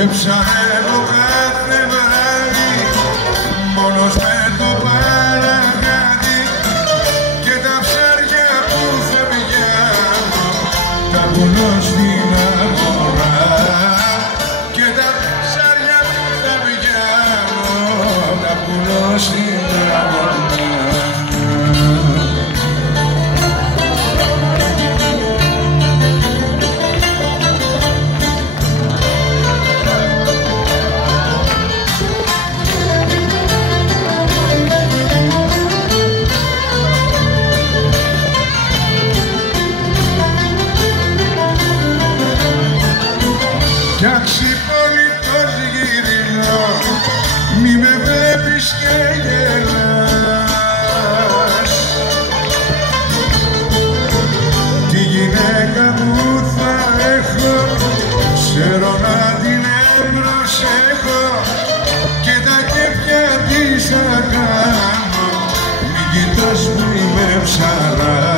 και ψαρεύω κάθε βράδυ μόνος με το παραγάδι και τα ψάρια που θα πηγαίνω τα πουλώ στην αγορά και τα ψάρια που θα πηγαίνω τα πουλώ στην αγορά. Κι αξιπόλυτος γυρνώ, μη με βλέπεις και γελάς. Τη γυναίκα που θα έχω, ξέρω να την προσέχω και τα κέφια της θα κάνω, μην κοιτάς που είμαι ψαράς.